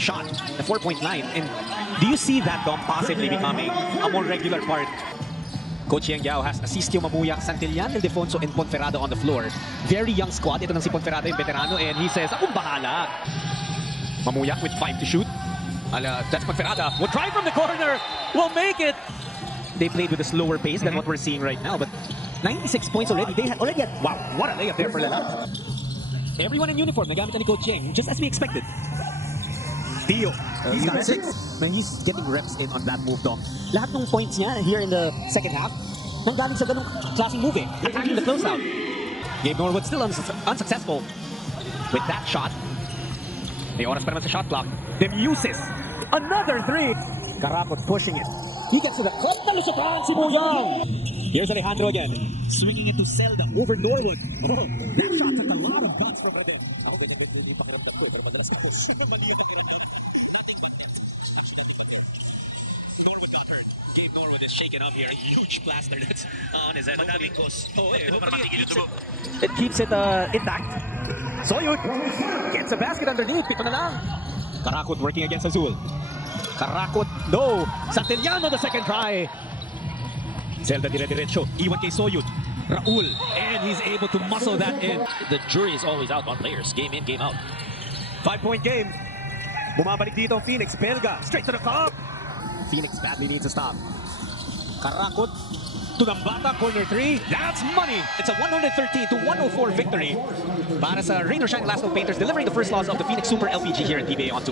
shot, the 4-point line. And do you see that, Dom, possibly becoming a more regular part? Coach Yang Yao has Asistio Mamuyak, Santillan, Ildefonso, and Ponferrada on the floor. Very young squad. Ito nang si Ponferrada, yung veterano, and he says, akong bahala. Mamuyak with 5 to shoot. That's Ponferrada. Will try from the corner. Will make it. They played with a slower pace than what we're seeing right now, but 96 points already. They had already had, wow, what a layup there for Lalak. Everyone in uniform, nagamit ni Coach Yang, just as we expected. Tio, he's got 6. Man, he's getting reps in on that move, Dom. Lahat ng points niya here in the second half, nanggaling sa ganung klaseng move, attacking the closeout. Gabe Norwood still unsuccessful with that shot. May oras pa naman sa shot clock. Then uses another 3. Karakot pushing it. He gets to the club. Nalusutan si Boyang. Here's Alejandro again. Swinging it to Zelda over Norwood. Oh, that shot took a lot of blocks from there. Ako ganyan yung pakiramdam ko, pero madalas ako sino man yung Norwood got hurt. Gabe Norwood is shaken up here. A huge plaster that's on his head. It keeps it intact. Soyut gets a basket underneath. Pito na lang. Karakot working against Azul. Karakot, no. Santillan on the second try. Zelda dire-diretso. Iwan kay Soyut. Raul. And he's able to muscle that in. The jury is always out on players. Game in, game out. 5-point game. Bumabalik dito ang Pheonix. Belga. Straight to the cup. Pheonix badly needs a stop. Karakot. To the bata, corner 3. That's money. It's a 113-104 victory para sa Rain or Shine Glasgow Painters, delivering the first loss of the Pheonix Super LPG here in PBA on tour.